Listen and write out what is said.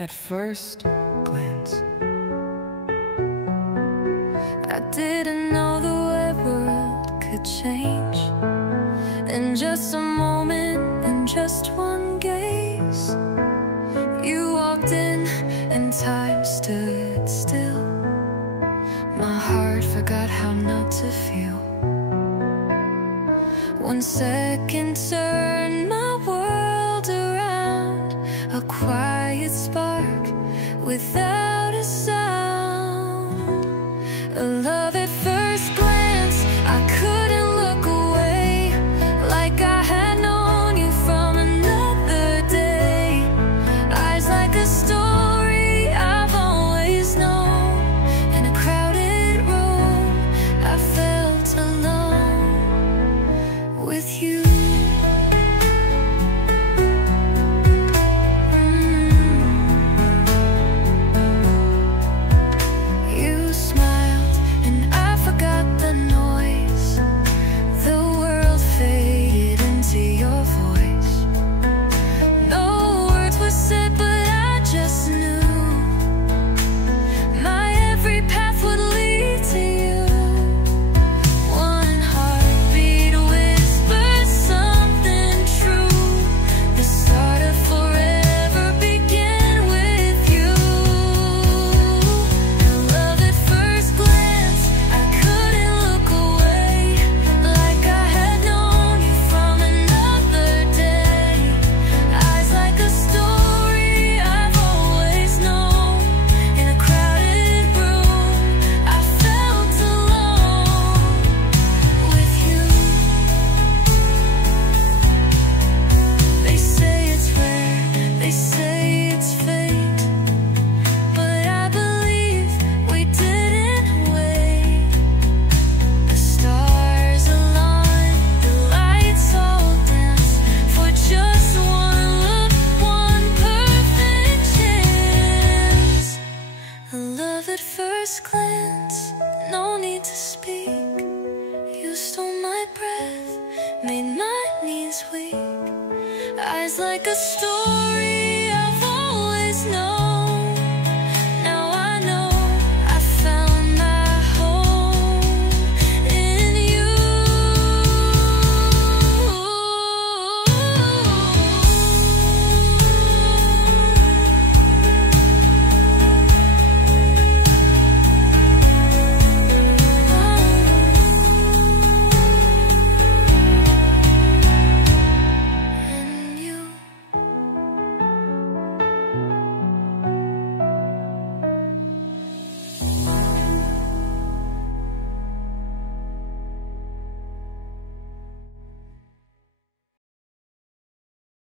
At first glance, I didn't know the way world could change in just a moment, in just one gaze. You walked in and time stood still. My heart forgot how not to feel. 1 second turned my world around, a quiet spark without a sound. A love at first glance, I couldn't look away, like I had known you from another day. Eyes like a story I've always known. In a crowded room, I felt alone with you. Glance, no need to speak. You stole my breath, made my knees weak. Eyes like a storm.